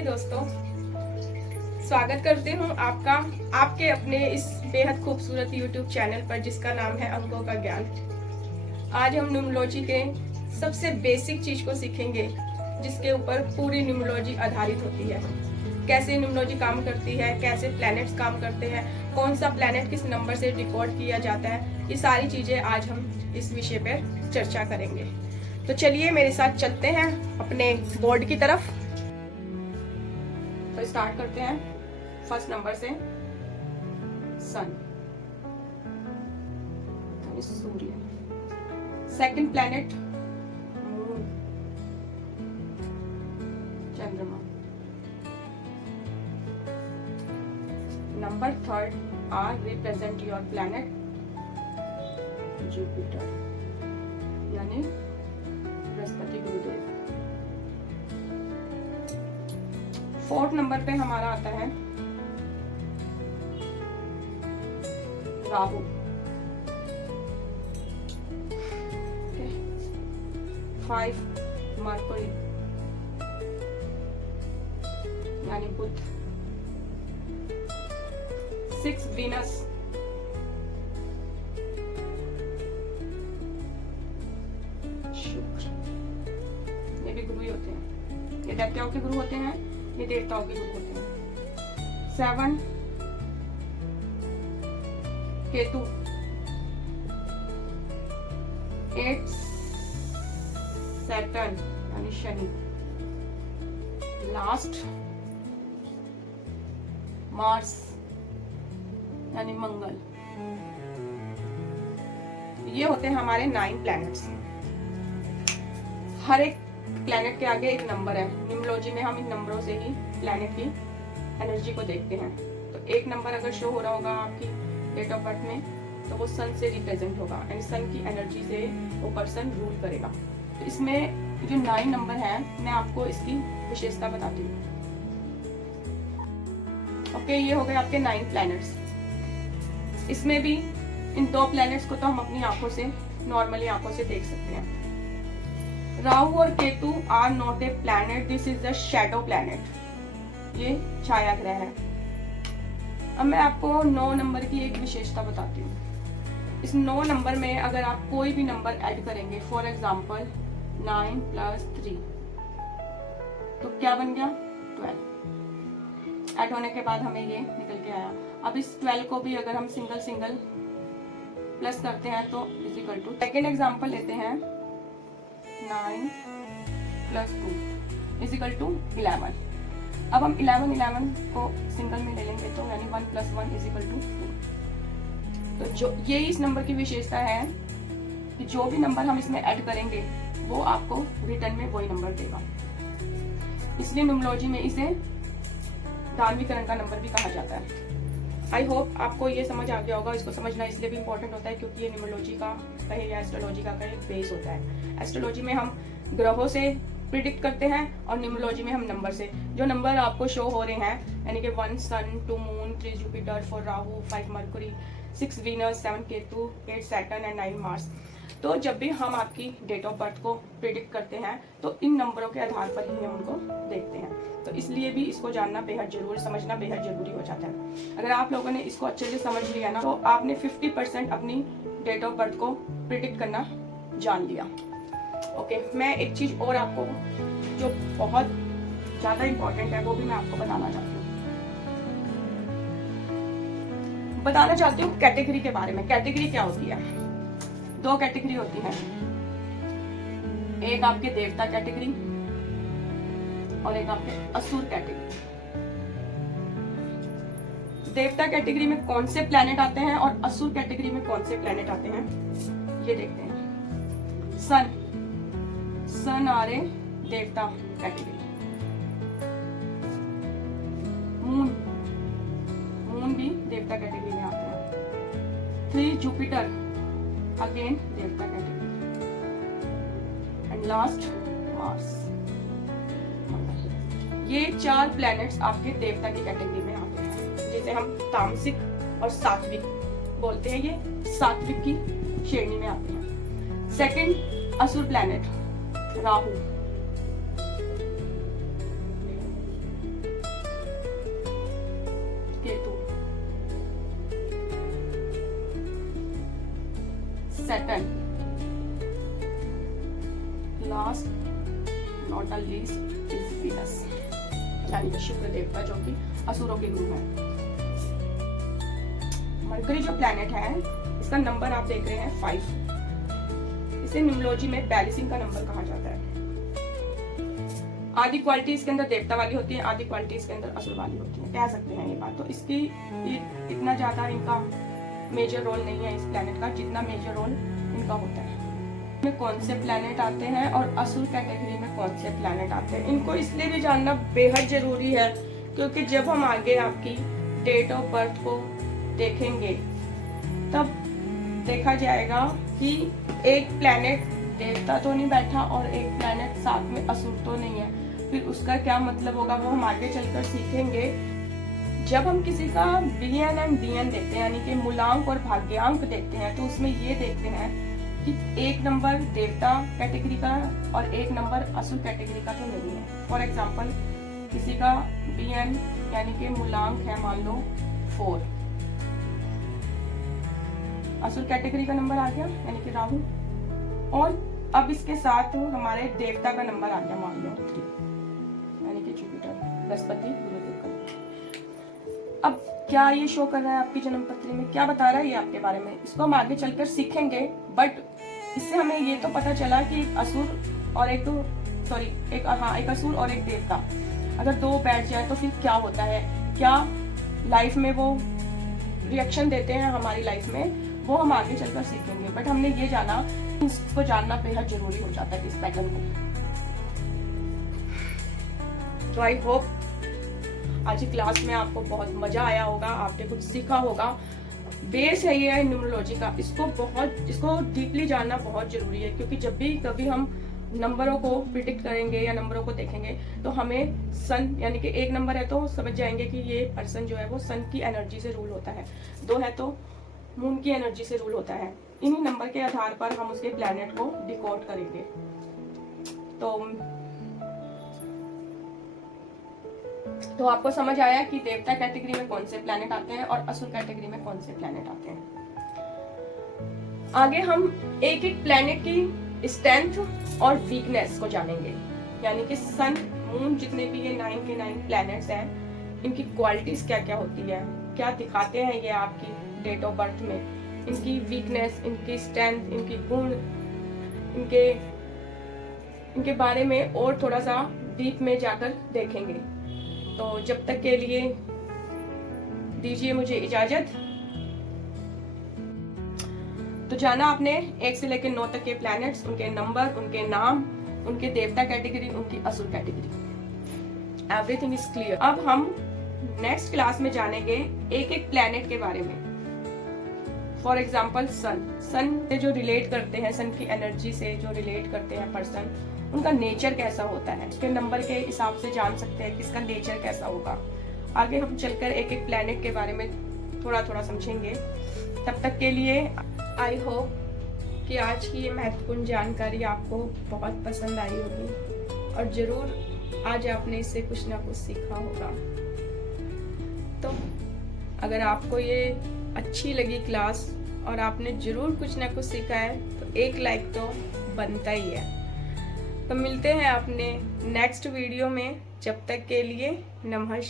सभी दोस्तों, स्वागत करती हूँ आपका आपके अपने इस बेहद खूबसूरत YouTube चैनल पर जिसका नाम है अंकों का ज्ञान। आज हम न्यूमरोलॉजी के सबसे बेसिक चीज को सीखेंगे जिसके ऊपर पूरी न्यूमरोलॉजी आधारित होती है। कैसे न्यूमरोलॉजी काम करती है, कैसे प्लैनेट्स काम करते हैं, कौन सा प्लैनेट किस नंबर से डिकोड किया जाता है, ये सारी चीजें आज हम इस विषय पर चर्चा करेंगे। तो चलिए मेरे साथ चलते हैं अपने बोर्ड की तरफ। तो स्टार्ट करते हैं फर्स्ट नंबर से। सन, सूर्य। सेकंड प्लैनेट मून, चंद्रमा। Number third are represent your planet Jupiter, यानी बृहस्पति गुरुदेव। फोर्थ नंबर पे हमारा आता है राहु। फाइव मरकरी, यानी बुध। सिक्स वीनस, शुक्र। ये भी गुरु ही होते हैं, ये दैत्यों के गुरु होते हैं, ये देवताओं के गुरु होते हैं। सेवन केतु। एट सैटर्न, यानी शनि। लास्ट मार्स, यानी मंगल। ये होते हैं हमारे 9 प्लैनेट्स। हर एक प्लैनेट के आगे एक नंबर है। न्यूमरोलॉजी में हम इन नंबरों से ही प्लैनेट की एनर्जी को देखते हैं। तो एक नंबर अगर शो हो रहा होगा आपकी डेट ऑफ बर्थ में, तो वो सन से रिप्रेजेंट होगा, यानी सन की एनर्जी से वो पर्सन रूल करेगा। तो इसमें जो 9 नंबर है, मैं आपको इसकी विशेषता बताती हूँ। ओके, ये हो गए आपके 9 प्लैनेट्स। इसमें भी इन 2 प्लैनेट्स को तो हम अपनी आंखों से, नॉर्मली आंखों से देख सकते हैं। राहु और Ketu are not a planet, this is the shadow planet. ये छाया ग्रह है। अब मैं आपको 9 नंबर की एक विशेषता बताती हूँ। इस 9 नंबर में अगर आप कोई भी नंबर ऐड करेंगे, फॉर एग्जाम्पल 9 + 3, तो क्या बन गया? 12। ऐड होने के बाद हमें ये निकल के आया। अब इस 12 को भी अगर हम सिंगल सिंगल प्लस करते हैं तो इक्वल टू, सेकेंड एग्जाम्पल लेते हैं 9 + 2 इक्वल टू 11। अब हम 11 को सिंगल में ले लेंगे तो यानी 1 + 1 इक्वल टू 2। तो जो ये इस नंबर की विशेषता है कि जो भी नंबर हम इसमें ऐड करेंगे वो आपको रिटर्न में वही नंबर देगा। इसलिए न्यूमरोलॉजी में इसे दानवीकरण का नंबर भी कहा जाता है। आई होप आपको ये समझ आ गया होगा। इसको समझना इसलिए भी इम्पोर्टेंट होता है क्योंकि ये न्यूमरोलॉजी का कहे या एस्ट्रोलॉजी का कहे बेस होता है। एस्ट्रोलॉजी में हम ग्रहों से प्रिडिक्ट करते हैं और न्यूमरोलॉजी में हम नंबर से। जो नंबर आपको शो हो रहे हैं, यानी कि 1 सन, 2 moon, 3 Jupiter, 4 Rahu, 5 mercury, 6 Venus, 7 Ketu, 8 Saturn and 9 Mars. तो जब भी हम आपकी डेट ऑफ बर्थ को प्रिडिक्ट करते हैं तो इन नंबरों के आधार पर ही हम उनको देखते हैं। तो इसलिए भी इसको जानना बेहद जरूरी, समझना बेहद जरूरी हो जाता है। अगर आप लोगों ने इसको अच्छे से समझ लिया ना, तो आपने 50% अपनी डेट ऑफ बर्थ को प्रिडिक्ट करना जान लिया। ओके, मैं एक चीज और आपको जो बहुत ज्यादा इंपॉर्टेंट है वो भी मैं आपको बताना चाहती हूँ कैटेगरी के बारे में। कैटेगरी क्या होती है? 2 कैटेगरी होती है, एक आपके देवता कैटेगरी और एक आपके असुर कैटेगरी। देवता कैटेगरी में कौन से प्लैनेट आते हैं और असुर कैटेगरी में कौन से प्लैनेट आते हैं, ये देखते हैं। सन आ रहे देवता कैटेगरी। मून भी देवता कैटेगरी में आते हैं। 3 जुपिटर, अगेन देवता कैटेगरी। And last Mars. ये 4 प्लैनेट्स आपके देवता की कैटेगरी में आते हैं, जिसे हम तामसिक और सात्विक बोलते हैं। ये सात्विक की श्रेणी में आते हैं। सेकंड असुर planet Rahu, Saturn, last not the least is Venus, यानी कि शुक्र देवता जो कि असुरों के गुरु हैं। मरकरी जो प्लैनेट है इसका नंबर आप देख रहे हैं 5। इसे न्यूमरोलॉजी में बैलेंसिंग का नंबर कहा जाता है। आधी क्वालिटी इसके अंदर देवता वाली होती है, आधी क्वालिटी इसके अंदर असुर वाली होती है, कह सकते हैं ये बात। तो इसकी इतना ज्यादा इनका मेजर रोल नहीं है इस प्लैनेट का, जितना मेजर रोल इनका होता है। में कौन से प्लैनेट आते हैं और असुर कैटेगरी में कौन से प्लैनेट आते हैं, इनको इसलिए भी जानना बेहद जरूरी है क्योंकि जब हम आगे आपकी डेट ऑफ बर्थ को देखेंगे तब देखा जाएगा कि एक प्लैनेट देवता तो नहीं बैठा और एक प्लैनेट साथ में असुर तो नहीं है, फिर उसका क्या मतलब होगा वो हम आगे चलकर सीखेंगे। जब हम किसी का BN एंड DN देखते हैं यानी कि मूलांक और भाग्यांक देखते हैं तो उसमें ये देखते हैं कि एक नंबर देवता कैटेगरी का और एक नंबर असुर कैटेगरी का तो नहीं है। फॉर एग्जाम्पल किसी का BN यानी कि मूलांक है मान लो 4, असुर कैटेगरी का नंबर आ गया यानी कि राहु, और अब इसके साथ हमारे देवता का नंबर आ गया मान लो 3 यानी कि जुपिटर, बृहस्पति, गुरुदेव का। अब क्या ये शो कर रहा है आपकी जन्म पत्री में, क्या बता रहा है ये आपके बारे में, इसको हम आगे चलकर सीखेंगे। बट इससे हमें ये तो पता चला कि एक असुर और एक असुर और एक देवता अगर दो बैठ जाए तो फिर क्या होता है, क्या लाइफ में वो रिएक्शन देते हैं हमारी लाइफ में, वो हम आगे चलकर सीखेंगे। बट हमने ये जाना, इसको जानना बेहद जरूरी हो जाता है इस पैटर्न को। तो आई होप आज की क्लास में आपको बहुत मजा आया होगा, आपने कुछ सीखा होगा। बेस है ये न्यूमरोलॉजी का, इसको डीपली जानना बहुत जरूरी है क्योंकि जब भी कभी हम नंबरों को प्रिडिक्ट करेंगे या नंबरों को देखेंगे तो हमें सन यानी कि एक नंबर है तो समझ जाएंगे कि ये पर्सन जो है वो सन की एनर्जी से रूल होता है, 2 है तो मून की एनर्जी से रूल होता है। इन्हीं नंबर के आधार पर हम उसके प्लैनेट को डिकोड करेंगे। तो आपको समझ आया कि देवता कैटेगरी में कौन से प्लैनेट आते हैं और असुर कैटेगरी में कौन से प्लैनेट आते हैं। आगे हम एक एक प्लैनेट की स्ट्रेंथ और वीकनेस को जानेंगे, यानी कि सन मून जितने भी ये 9 के 9 प्लैनेट्स हैं, इनकी क्वालिटीज क्या क्या होती है, क्या दिखाते हैं ये आपकी डेट ऑफ बर्थ में, इनकी वीकनेस, इनकी स्ट्रेंथ, इनकी गुण, इनके बारे में और थोड़ा सा डीप में जाकर देखेंगे। तो जब तक के लिए दीजिए मुझे इजाजत। तो जाना आपने 1 से लेकर 9 तक के प्लैनेट्स, उनके नंबर, उनके नाम, उनके देवता कैटेगरी, उनकी असुर कैटेगरी, एवरीथिंग इज क्लियर। अब हम नेक्स्ट क्लास में जानेंगे एक एक प्लैनेट के बारे में। फॉर एग्जाम्पल सन से जो रिलेट करते हैं, सन की एनर्जी से जो रिलेट करते हैं पर्सन, उनका नेचर कैसा होता है, उसके नंबर के हिसाब से जान सकते हैं कि इसका नेचर कैसा होगा। आगे हम चलकर एक एक प्लैनेट के बारे में थोड़ा थोड़ा समझेंगे। तब तक के लिए आई होप कि आज की ये महत्वपूर्ण जानकारी आपको बहुत पसंद आई होगी और जरूर आज आपने इससे कुछ ना कुछ सीखा होगा। तो अगर आपको ये अच्छी लगी क्लास और आपने जरूर कुछ ना कुछ सीखा है तो एक लाइक तो बनता ही है। तो मिलते हैं अपने नेक्स्ट वीडियो में, जब तक के लिए नमस्कार।